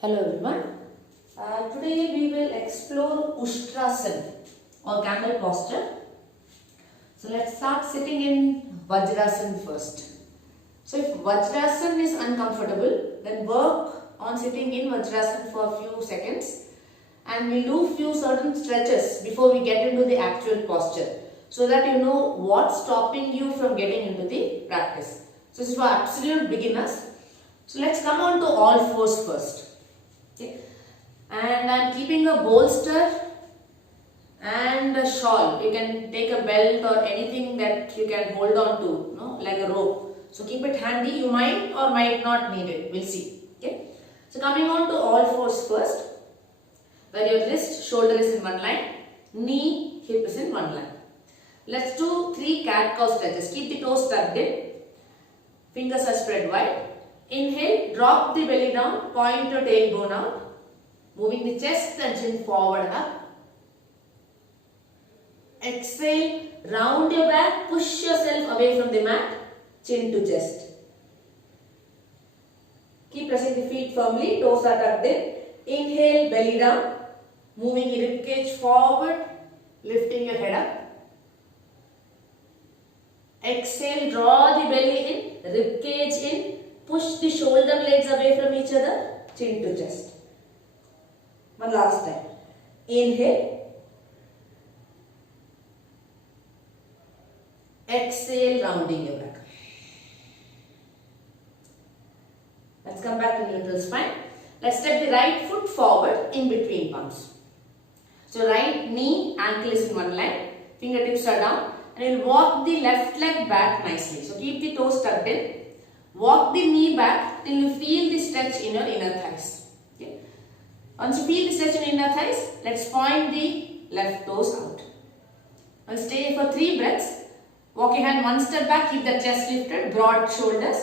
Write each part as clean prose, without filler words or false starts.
Hello everyone. Today we will explore Ushtrasana or camel posture. So let's start sitting in Vajrasana first. So if Vajrasana is uncomfortable, then work on sitting in Vajrasana for a few seconds and we'll do few certain stretches before we get into the actual posture so that you know what's stopping you from getting into the practice. So this is for absolute beginners. So let's come on to all fours first. Okay. And I am keeping a bolster and a shawl. You can take a belt or anything that you can hold on to, like a rope. So keep it handy. You might or might not need it. We'll see. Okay. So coming on to all fours first, where your wrist, shoulder is in one line, knee, hip is in one line. Let's do 3 cat-cow stretches. Keep the toes tucked in. Fingers are spread wide. Inhale, drop the belly down, point your tailbone out, moving the chest and chin forward and up. Exhale, round your back, push yourself away from the mat, chin to chest. Keep pressing the feet firmly, toes are tucked in. Inhale, belly down, moving the rib cage forward, lifting your head up. Exhale, draw the belly in, rib cage in. Push the shoulder blades away from each other, chin to chest. One last time. Inhale. Exhale, rounding your back. Let's come back to neutral spine. Let's step the right foot forward in between palms. So right knee, ankle is in one line, fingertips are down, and you'll walk the left leg back nicely. So keep the toes tucked in. Walk the knee back till you feel the stretch in your inner thighs. Okay. Once you feel the stretch in inner thighs, let's point the left toes out. Now stay for 3 breaths. Walk your hand one step back, keep the chest lifted, broad shoulders.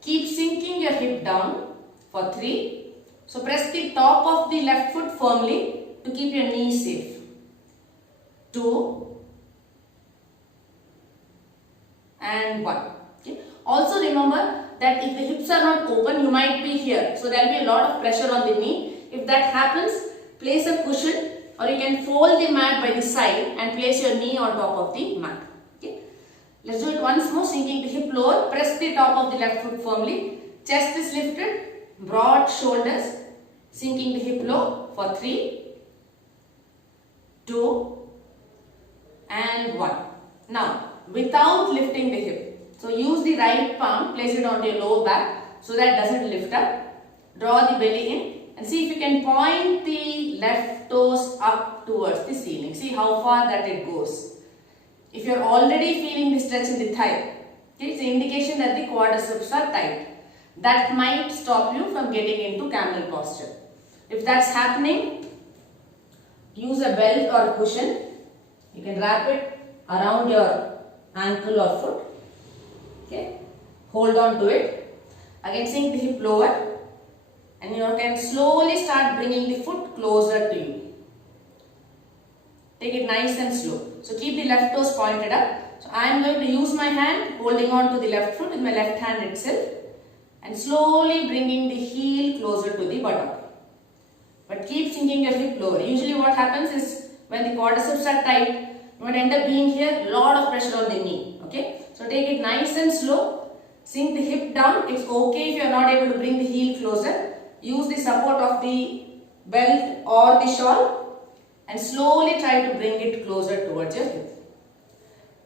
Keep sinking your hip down for 3. So press the top of the left foot firmly to keep your knee safe. 2 and 1. Okay. Also remember that if the hips are not open, you might be here. So there will be a lot of pressure on the knee. If that happens, place a cushion or you can fold the mat by the side and place your knee on top of the mat. Okay. Let's do it once more, sinking the hip lower. Press the top of the left foot firmly. Chest is lifted, broad shoulders, sinking the hip low for 3, 2 and 1. Now, without lifting the hip. So use the right palm, place it onto your lower back so that it doesn't lift up. Draw the belly in and see if you can point the left toes up towards the ceiling. See how far that it goes. If you're already feeling the stretch in the thigh, it's an indication that the quadriceps are tight. That might stop you from getting into camel posture. If that's happening, use a belt or a cushion. You can wrap it around your ankle or foot. Okay. Hold on to it. Again sink the hip lower and you can slowly start bringing the foot closer to you. Take it nice and slow. So keep the left toes pointed up. So I am going to use my hand holding on to the left foot with my left hand itself and slowly bringing the heel closer to the buttock. But keep sinking your hip lower. Usually what happens is when the quadriceps are tight, you might end up being here, lot of pressure on the knee. Okay. So take it nice and slow. Sink the hip down. It's okay if you are not able to bring the heel closer. Use the support of the belt or the shawl and slowly try to bring it closer towards your hip.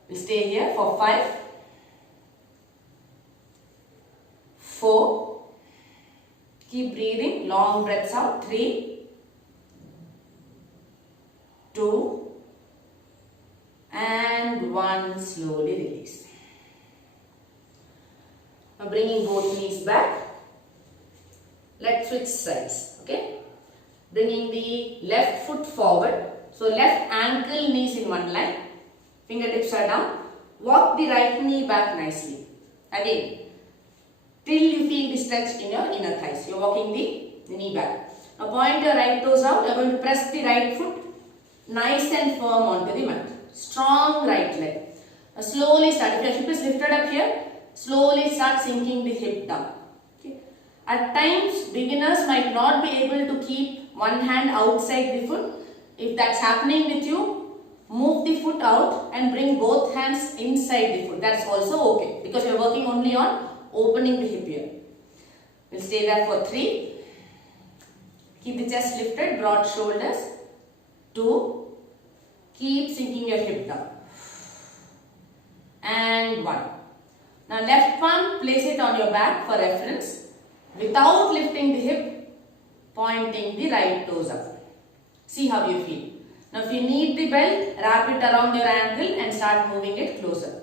We'll stay here for 5, 4. Keep breathing. Long breaths out. 3, 2 and 1. Slowly release. Now bringing both knees back. Let's switch sides. Okay. Bringing the left foot forward. So left ankle, knees in one line. Fingertips are down. Walk the right knee back nicely. Again. Till you feel the stretch in your inner thighs. You're walking the knee back. Now point your right toes out. You're going to press the right foot nice and firm onto the mat. Strong right leg. Now slowly start. If your hip is lifted up here, slowly start sinking the hip down. Okay. At times, beginners might not be able to keep one hand outside the foot. If that's happening with you, move the foot out and bring both hands inside the foot. That's also okay because you're working only on opening the hip here. We'll stay there for 3. Keep the chest lifted, broad shoulders. 2. Keep sinking your hip down. And 1. Now left palm, place it on your back for reference. Without lifting the hip, pointing the right toes up. See how you feel. Now if you need the belt, wrap it around your ankle and start moving it closer.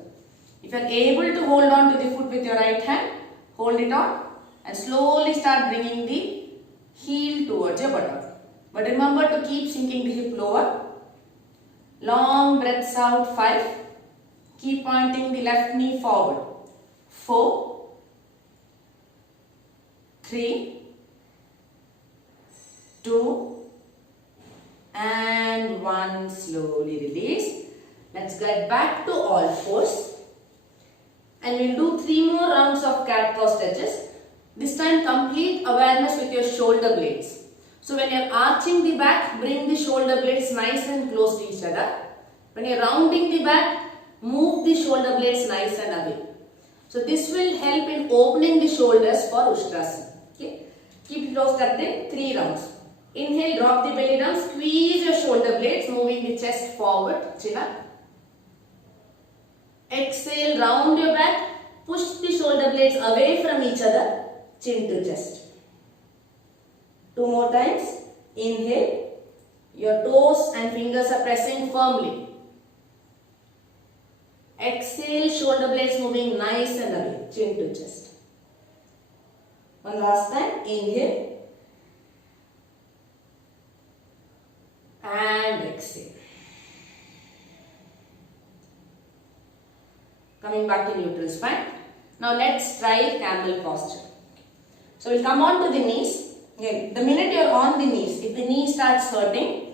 If you are able to hold on to the foot with your right hand, hold it on and slowly start bringing the heel towards your buttock. But remember to keep sinking the hip lower. Long breaths out. 5. Keep pointing the left knee forward. 4, 3, 2, and 1. Slowly release. Let's get back to all fours. And we'll do 3 more rounds of cat-cow stretches. This time complete awareness with your shoulder blades. So when you're arching the back, bring the shoulder blades nice and close to each other. When you're rounding the back, move the shoulder blades nice and away. So this will help in opening the shoulders for Ustrasana. Okay. Keep it close tucked in. 3 rounds. Inhale, drop the belly down, squeeze your shoulder blades, moving the chest forward, chin up. Exhale, round your back, push the shoulder blades away from each other, chin to chest. 2 more times. Inhale, your toes and fingers are pressing firmly. Exhale, shoulder blades moving nice and away, chin to chest. One last time. Inhale. And exhale. Coming back to neutral spine. Now let's try camel posture. So we'll come on to the knees. Again, the minute you're on the knees, if the knee starts hurting,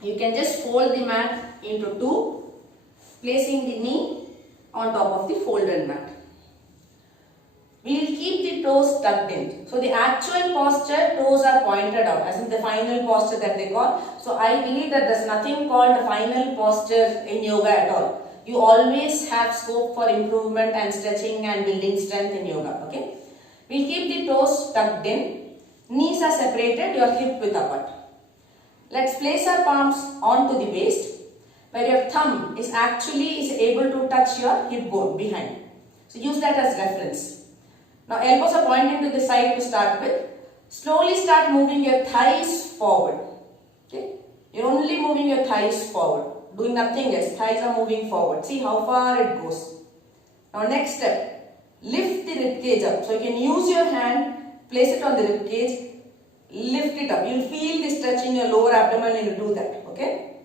you can just fold the mat into 2, placing the knee on top of the folded mat. We will keep the toes tucked in. So the actual posture, toes are pointed out, as in the final posture that they call. So I believe that there's nothing called a final posture in yoga at all. You always have scope for improvement and stretching and building strength in yoga. Okay. We'll keep the toes tucked in. Knees are separated, your hip width apart. Let's place our palms onto the waist, where your thumb is able to touch your hip bone behind. So use that as reference. Now elbows are pointing to the side to start with. Slowly start moving your thighs forward. Okay? You're only moving your thighs forward. Doing nothing else. Thighs are moving forward. See how far it goes. Now next step. Lift the ribcage up. So you can use your hand, place it on the ribcage, lift it up. You'll feel the stretch in your lower abdomen when you do that. Okay?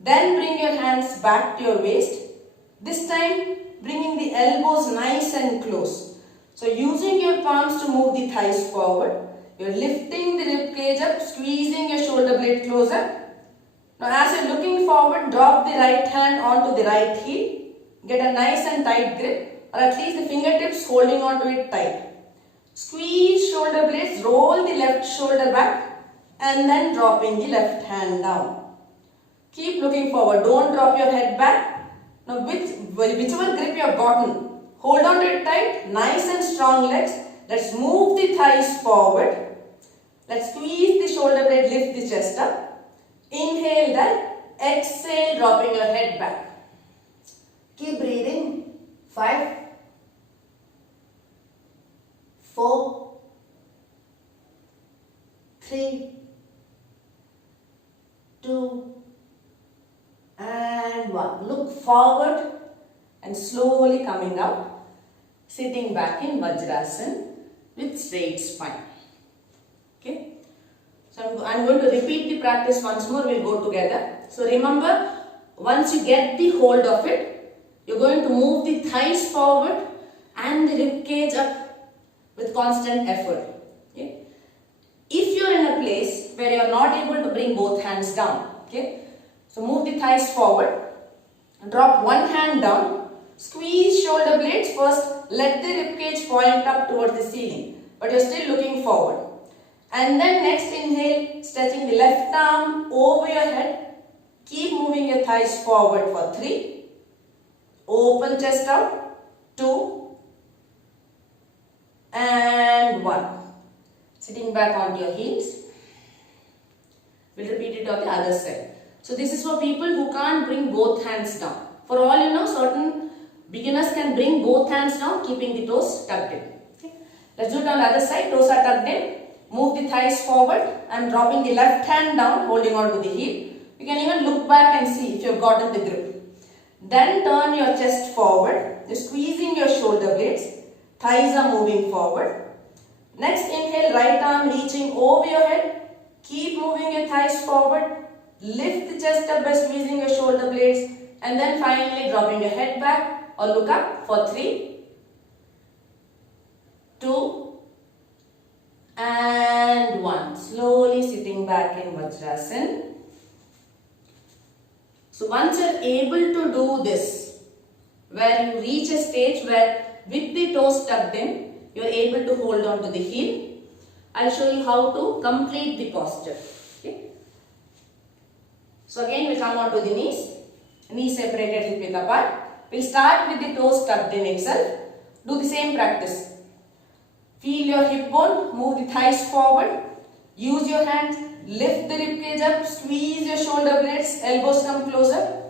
Then bring your hands back to your waist. This time bringing the elbows nice and close. So using your palms to move the thighs forward, you're lifting the ribcage up, squeezing your shoulder blade closer. Now as you're looking forward, drop the right hand onto the right heel. Get a nice and tight grip, or at least the fingertips holding onto it tight. Squeeze shoulder blades, roll the left shoulder back and then dropping the left hand down. Keep looking forward, don't drop your head back. Now whichever grip you have gotten, hold on to it tight, nice and strong legs. Let's move the thighs forward. Let's squeeze the shoulder blade, lift the chest up. Inhale that, exhale, dropping your head back. Keep breathing. 5, 4, 3, 2, and 1. Look forward and slowly coming up, sitting back in Vajrasana with straight spine. Okay. So I'm going to repeat the practice once more. We'll go together. So remember, once you get the hold of it, you're going to move the thighs forward and the ribcage up with constant effort. Okay. If you're in a place where you're not able to bring both hands down, okay, so move the thighs forward, drop one hand down, squeeze shoulder blades first, let the ribcage point up towards the ceiling. but you're still looking forward. And then next inhale, stretching the left arm over your head. Keep moving your thighs forward for 3. Open chest out. 2. And 1. Sitting back onto your heels. We'll repeat it on the other side. So this is for people who can't bring both hands down. For all you know, certain beginners can bring both hands down, keeping the toes tucked in. Okay. Let's do it on the other side. Toes are tucked in. Move the thighs forward. I'm dropping the left hand down, holding on to the heel. You can even look back and see if you've gotten the grip. Then turn your chest forward. You're squeezing your shoulder blades. Thighs are moving forward. Next inhale, right arm reaching over your head. Keep moving your thighs forward. Lift the chest up by squeezing your shoulder blades. And then finally dropping your head back or look up for 3, 2, and 1. Slowly sitting back in Vajrasana. So once you're able to do this, where you reach a stage where with the toes tucked in, you're able to hold on to the heel. I'll show you how to complete the posture. Okay. So again we come on to the knees. Knees separated, hip width apart. We'll start with the toes tucked in itself. Do the same practice. Feel your hip bone, move the thighs forward. Use your hands, lift the rib cage up, squeeze your shoulder blades, elbows come closer.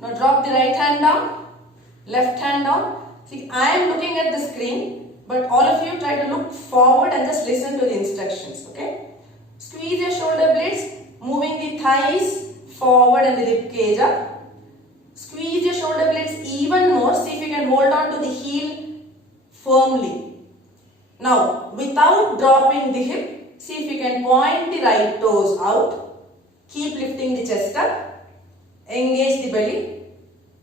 Now drop the right hand down, left hand down. See, I am looking at the screen, but all of you try to look forward and just listen to the instructions, okay? Squeeze your shoulder blades, moving the thighs forward and the rib cage up. Squeeze your shoulder blades even more. See if you can hold on to the heel firmly. Now, without dropping the hip, see if you can point the right toes out. Keep lifting the chest up. Engage the belly.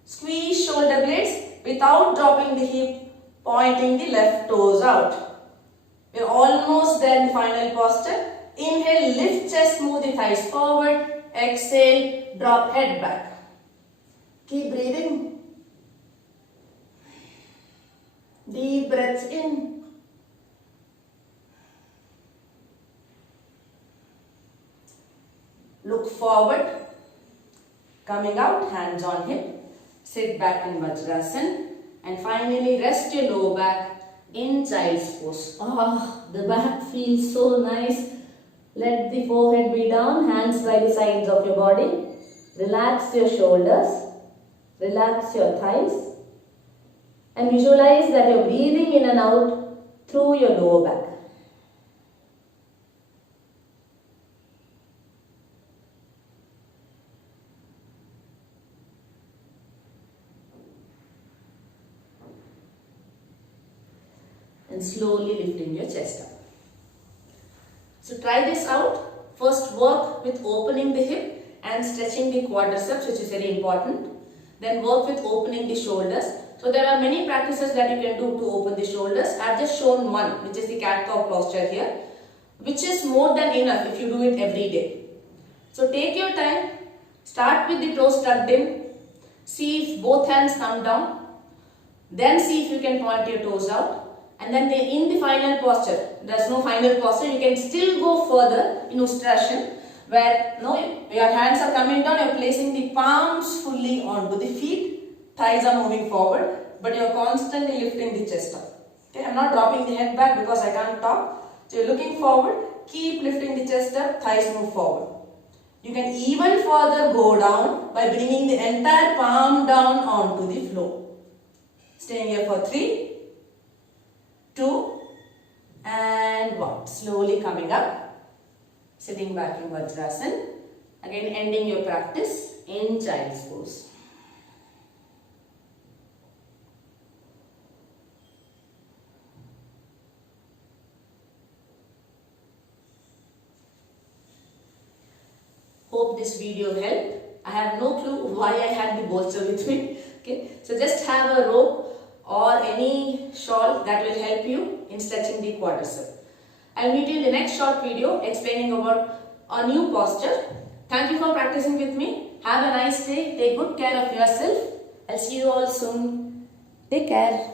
Squeeze shoulder blades without dropping the hip, pointing the left toes out. We're almost there in the final posture. Inhale, lift chest, move the thighs forward. Exhale, drop head back. Keep breathing. Deep breaths in. Look forward. Coming out, hands on hip. Sit back in Vajrasana. And finally rest your lower back in child's pose. The back feels so nice. Let the forehead be down, hands by the sides of your body. Relax your shoulders. Relax your thighs and visualize that you're breathing in and out through your lower back. And slowly lifting your chest up. So try this out. First work with opening the hip and stretching the quadriceps, which is very important. Then work with opening the shoulders. So there are many practices that you can do to open the shoulders. I have just shown one, which is the cat-cow posture here, which is more than enough if you do it every day. So take your time. Start with the toes tucked in. See if both hands come down. Then see if you can point your toes out. And then in the final posture, there's no final posture, you can still go further in Ustrasana, where your hands are coming down, you're placing the palms fully onto the feet, thighs are moving forward, but you're constantly lifting the chest up. Okay, I'm not dropping the head back because I can't talk. So you're looking forward, keep lifting the chest up, thighs move forward. You can even further go down by bringing the entire palm down onto the floor. Staying here for 3, 2, and 1. Slowly coming up. Sitting back in Vajrasana. Again ending your practice in child's pose. Hope this video helped. I have no clue why I had the bolster with me. Okay, so just have a rope or any shawl that will help you in stretching the quadricep. I'll meet you in the next short video explaining about a new posture. Thank you for practicing with me. Have a nice day. Take good care of yourself. I'll see you all soon. Take care.